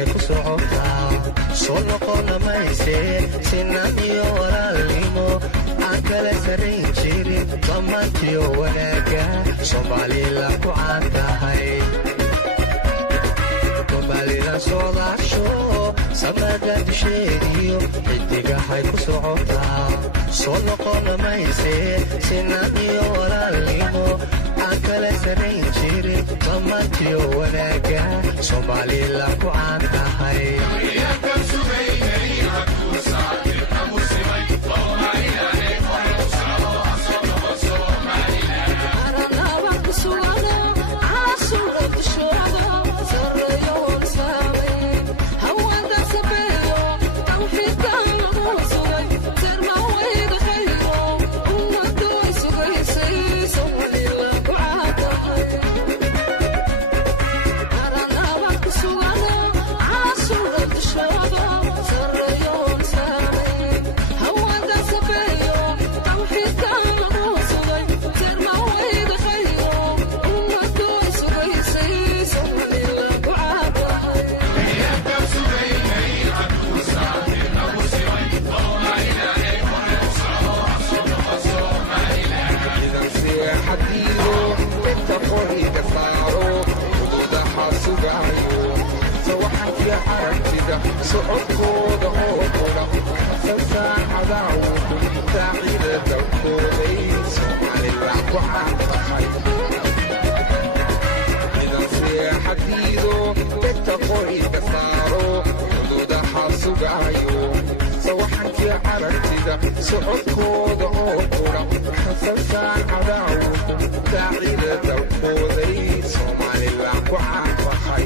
xidigahay ku socotaa soo noqona mayse sinan iyo walaalnimo aan kala sarayn jirin dhammaantiyo wanaaga Somaliland ku caan tahay Somaliland socdaasho samada dusheediyo xidigahay ku socotaa soo noqona mayse sinan iyo walaalnimo aan kala sarayn jirin dhammaantiyo wanaaga Somaliland ku caan tahay صعودكود هوكولا سلسان عداوكم تعيدة الكودي Somaliland ku caan tahay idan sii xadiido dadka qoriga saaro xuduudaha sugayo sawaxankii aragtida socodkooda hookola salsaan cadaawukum تعيدة الكودي Somaliland ku caan tahay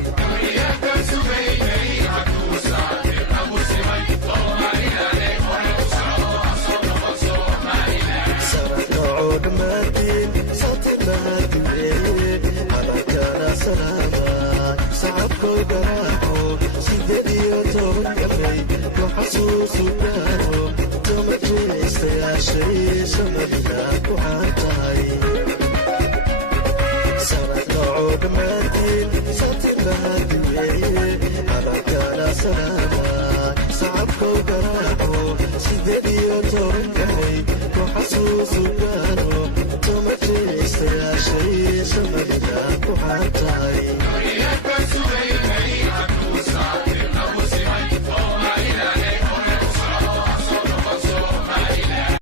Somaliland ku caan tahay